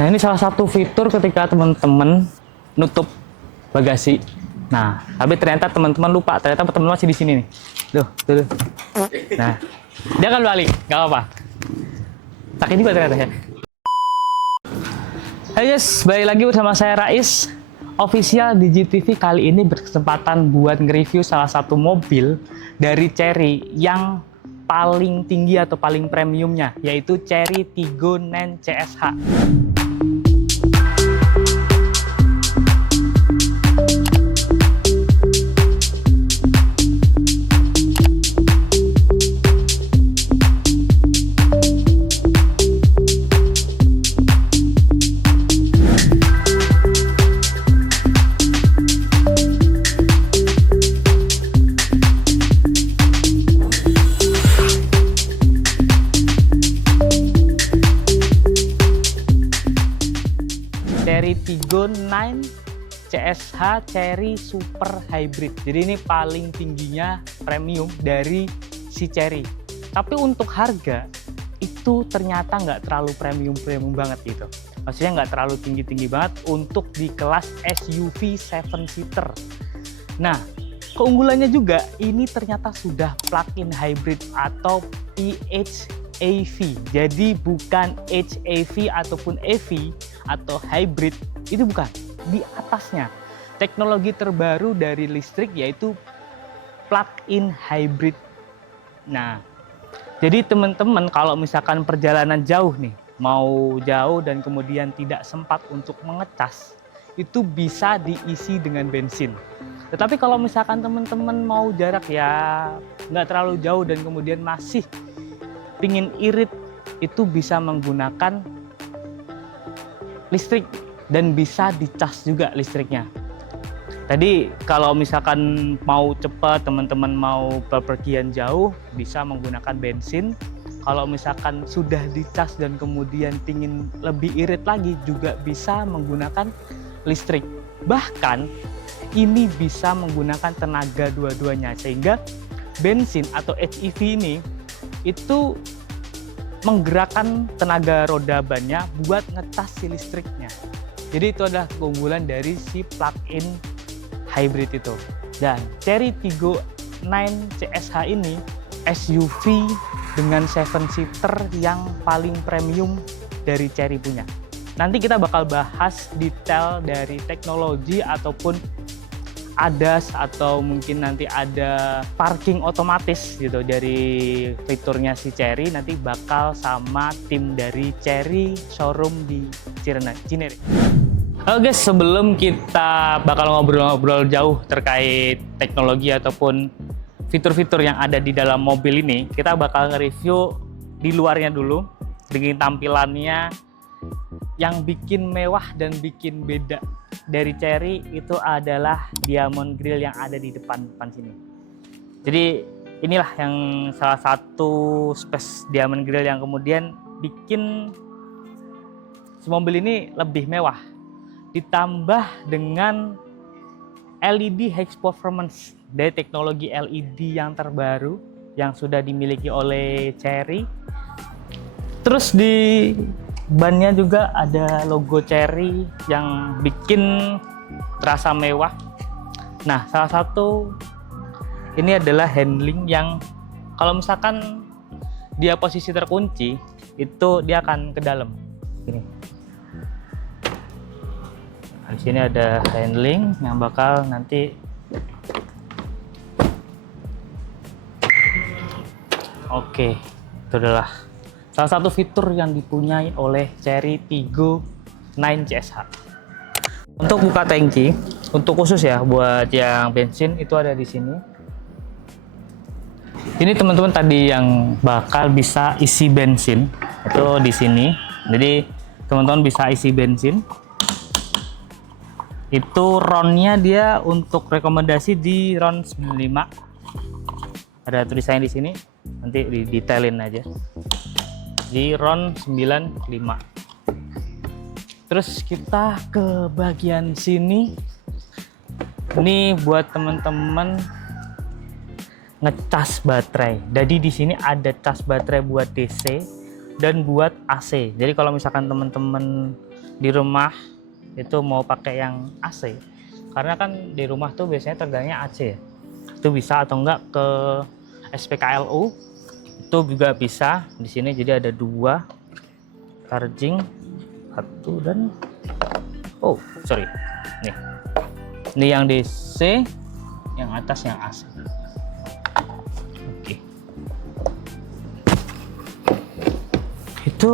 Nah, ini salah satu fitur ketika teman-teman nutup bagasi. Nah, tapi ternyata teman-teman lupa, ternyata teman-teman masih di sini nih. Tuh. Nah, dia akan balik, nggak apa-apa. Sakit juga ternyata ya. Hai guys, balik lagi bersama saya Rais. Official DigiTV kali ini berkesempatan buat nge-review salah satu mobil dari Chery yang paling tinggi atau paling premiumnya, yaitu Chery Tiggo 9 CSH. Chery Tiggo 9 CSH Chery Super Hybrid. Jadi ini paling tingginya premium dari si Chery. Tapi untuk harga itu ternyata nggak terlalu premium banget gitu. Maksudnya nggak terlalu tinggi banget untuk di kelas SUV 7-seater. Nah, keunggulannya juga ini ternyata sudah plug-in hybrid atau PHEV. Jadi bukan HEV ataupun EV atau hybrid, itu bukan. Di atasnya teknologi terbaru dari listrik yaitu plug-in hybrid. Nah, jadi teman-teman kalau misalkan perjalanan jauh nih, mau jauh dan kemudian tidak sempat untuk mengecas, itu bisa diisi dengan bensin. Tetapi kalau misalkan teman-teman mau jarak ya nggak terlalu jauh dan kemudian masih pingin irit, itu bisa menggunakan listrik dan bisa dicas juga listriknya. Tadi kalau misalkan mau cepat, teman-teman mau bepergian jauh, bisa menggunakan bensin. Kalau misalkan sudah dicas dan kemudian ingin lebih irit lagi, juga bisa menggunakan listrik. Bahkan ini bisa menggunakan tenaga dua-duanya, sehingga bensin atau HEV ini itu menggerakkan tenaga roda bannya buat ngecas si listriknya. Jadi itu adalah keunggulan dari si plug-in hybrid itu. Dan Chery Tiggo 9 CSH ini SUV dengan 7-seater yang paling premium dari Chery punya. Nanti kita bakal bahas detail dari teknologi ataupun ADAS atau mungkin nanti ada parking otomatis gitu dari fiturnya si Chery, nanti bakal sama tim dari Chery showroom di Cinere. Oke guys, sebelum kita bakal ngobrol-ngobrol jauh terkait teknologi ataupun fitur-fitur yang ada di dalam mobil ini, kita bakal nge-review di luarnya dulu dengan tampilannya yang bikin mewah dan bikin beda dari Chery. Itu adalah diamond grill yang ada di depan sini. Jadi inilah yang salah satu space diamond grill yang kemudian bikin si mobil ini lebih mewah. Ditambah dengan LED high performance dari teknologi LED yang terbaru yang sudah dimiliki oleh Chery. Terus di bannya juga ada logo Chery yang bikin terasa mewah. Nah, salah satu ini adalah handling yang kalau misalkan dia posisi terkunci, itu dia akan ke dalam. Ini. Di sini ada handling yang bakal nanti oke, itu adalah salah satu fitur yang dipunyai oleh Chery Tiggo 9 CSH. Untuk buka tangki, untuk khusus ya buat yang bensin itu ada di sini. Ini teman-teman tadi yang bakal bisa isi bensin itu di sini. Jadi teman-teman bisa isi bensin. Itu ronnya dia untuk rekomendasi di ron 95. Ada tulisannya di sini. Nanti didetailin aja. Di ron 95. Terus kita ke bagian sini. Ini buat teman-teman ngecas baterai. Jadi di sini ada cas baterai buat DC dan buat AC. Jadi kalau misalkan teman-teman di rumah itu mau pakai yang AC, karena kan di rumah tuh biasanya tegangannya AC ya, itu bisa atau enggak ke SPKLU itu juga bisa. Di sini jadi ada 2 charging, 1 dan sorry, nih ini yang DC, yang atas yang AC. Oke, itu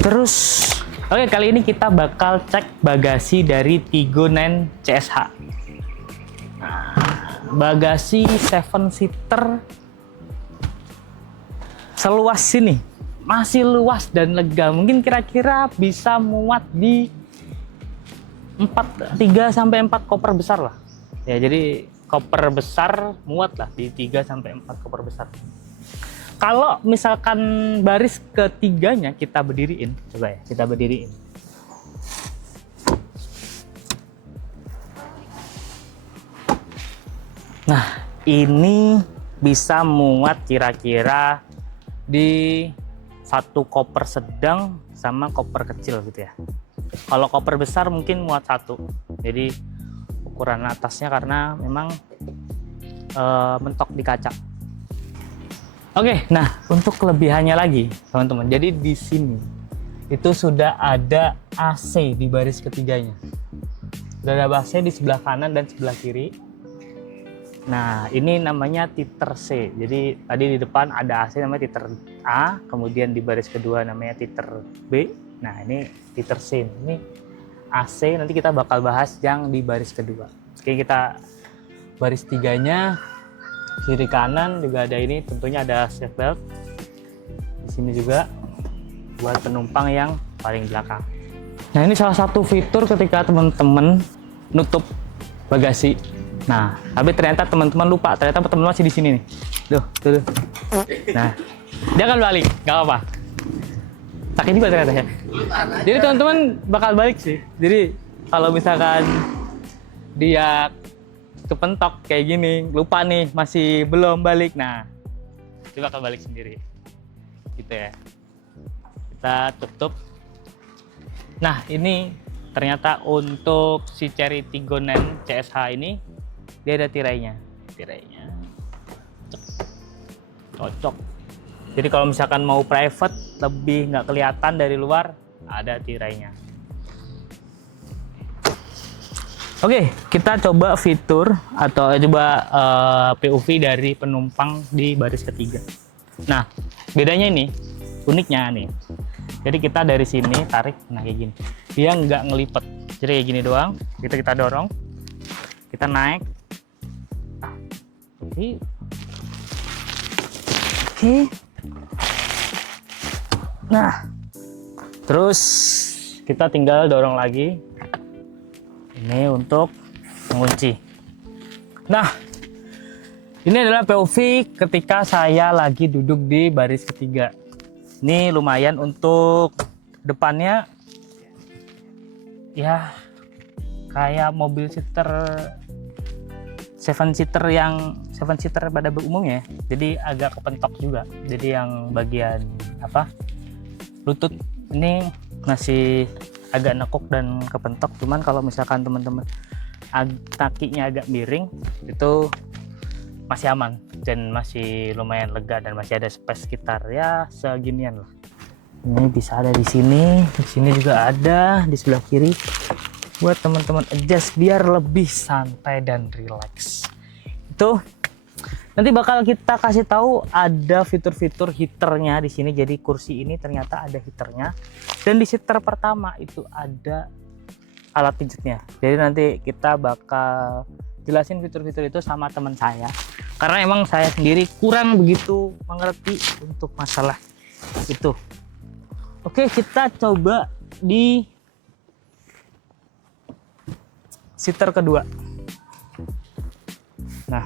terus. Oke, kali ini kita bakal cek bagasi dari Tigo 9 CSH. Nah, bagasi 7-seater seluas sini, masih luas dan lega. Mungkin kira-kira bisa muat di 3 sampai 4 koper besar lah. Ya, jadi koper besar muat lah di 3 sampai 4 koper besar. Kalau misalkan baris ketiganya kita berdiriin, coba ya, kita berdiriin. Nah, ini bisa muat kira-kira di 1 koper sedang sama koper kecil gitu ya. Kalau koper besar mungkin muat 1. Jadi ukuran atasnya karena memang mentok di kaca. Oke, nah untuk kelebihannya lagi teman-teman, jadi di sini itu sudah ada AC di baris ketiganya. Sudah ada AC di sebelah kanan dan sebelah kiri. Nah, ini namanya titer C. Jadi tadi di depan ada AC namanya titer A, kemudian di baris kedua namanya titer B. Nah, ini titer C. Ini AC, nanti kita bakal bahas yang di baris kedua. Oke, kita baris tiganya. Kiri kanan juga ada ini, tentunya ada safety belt. Di sini juga buat penumpang yang paling belakang. Nah, ini salah satu fitur ketika teman-teman nutup bagasi. Nah, tapi ternyata teman-teman lupa, ternyata teman-teman masih di sini nih. Tuh. Nah, dia akan balik, nggak apa-apa. Sakit juga ternyata ya. Jadi teman-teman bakal balik sih. Jadi kalau misalkan dia kepentok kayak gini, lupa nih masih belum balik, nah dia bakal balik sendiri gitu ya. Kita tutup. Nah, ini ternyata untuk si Chery Tigo 9 CSH ini dia ada tirainya cocok. Jadi kalau misalkan mau private lebih nggak kelihatan dari luar, ada tirainya. Oke, kita coba fitur atau coba POV dari penumpang di baris ketiga. Nah, bedanya ini, uniknya nih. Jadi kita dari sini tarik, nah kayak gini. Dia nggak ngelipet, jadi kayak gini doang. Kita dorong, kita naik. Oke. Nah, terus kita tinggal dorong lagi. Ini untuk mengunci. Nah, ini adalah POV ketika saya lagi duduk di baris ketiga. Ini lumayan untuk depannya, ya kayak mobil seater 7-seater yang 7-seater pada umumnya. Jadi agak kepentok juga. Jadi yang bagian lutut ini masih agak nekuk dan kepentok. Cuman kalau misalkan teman-teman kakinya agak miring, itu masih aman dan masih lumayan lega dan masih ada space sekitar ya seginian lah. Ini bisa ada di sini juga ada di sebelah kiri buat teman-teman adjust biar lebih santai dan relax. Itu nanti bakal kita kasih tahu ada fitur-fitur heaternya di sini. Jadi kursi ini ternyata ada heaternya, dan di seater pertama itu ada alat pijatnya. Jadi nanti kita bakal jelasin fitur-fitur itu sama teman saya, karena emang saya sendiri kurang begitu mengerti untuk masalah itu. Oke, kita coba di seater kedua. Nah,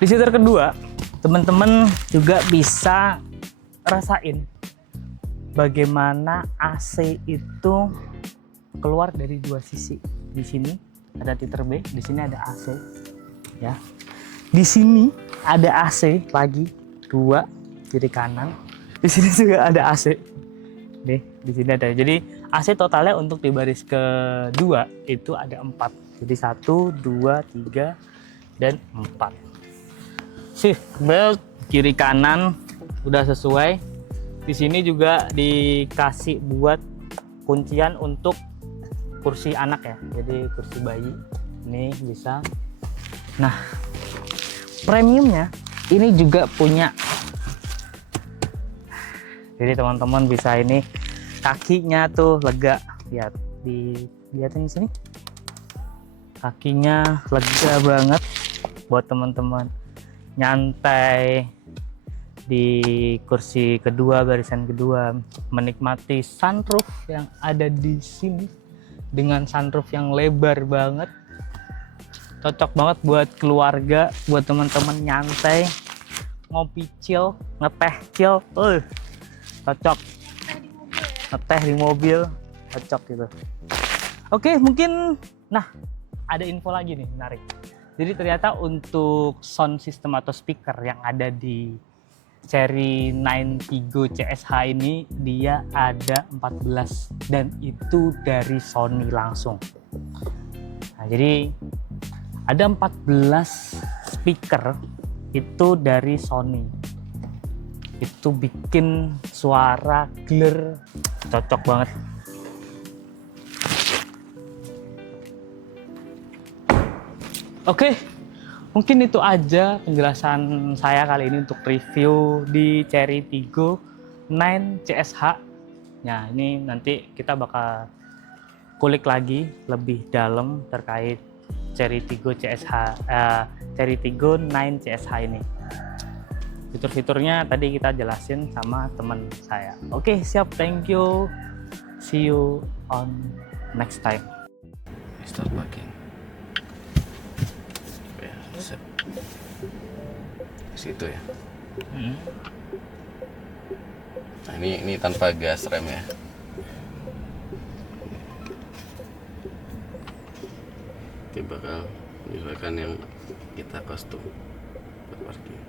di seater kedua, teman-teman juga bisa rasain bagaimana AC itu keluar dari 2 sisi. Di sini ada titer B, di sini ada AC, ya. Di sini ada AC lagi 2 kiri kanan. Di sini juga ada AC. Nih, di sini ada. Jadi AC totalnya untuk di baris kedua itu ada 4. Jadi 1, 2, 3, dan 4. Seat belt kiri kanan udah sesuai. Di sini juga dikasih buat kuncian untuk kursi anak ya. Jadi kursi bayi ini bisa. Nah, premiumnya ini juga punya. Jadi teman-teman bisa ini kakinya tuh lega, lihat dilihatin di sini. Kakinya lega banget buat teman-teman nyantai di kursi kedua, barisan kedua, menikmati sunroof yang ada di sini dengan sunroof yang lebar banget. Cocok banget buat keluarga, buat teman-teman nyantai, ngopi chill, ngeteh chill. Cocok ngeteh di mobil, cocok gitu. Oke, mungkin ada info lagi nih menarik. Jadi ternyata untuk sound system atau speaker yang ada di seri 9 Tigo CSH ini dia ada 14 dan itu dari Sony langsung. Nah, jadi ada 14 speaker itu dari Sony. Itu bikin suara clear, cocok banget. Oke, mungkin itu aja penjelasan saya kali ini untuk review di Cherry Tiggo 9 CSH. Nah, ini nanti kita bakal kulik lagi lebih dalam terkait Cherry Tiggo CSH, Cherry Tiggo 9 CSH ini. Fitur-fiturnya tadi kita jelasin sama teman saya. Oke, siap. Thank you. See you on next time. Start parking. Ya, set. Situ ya. Nah, ini tanpa gas rem ya. Kita bakal menyesuaikan yang kita custom buat parking.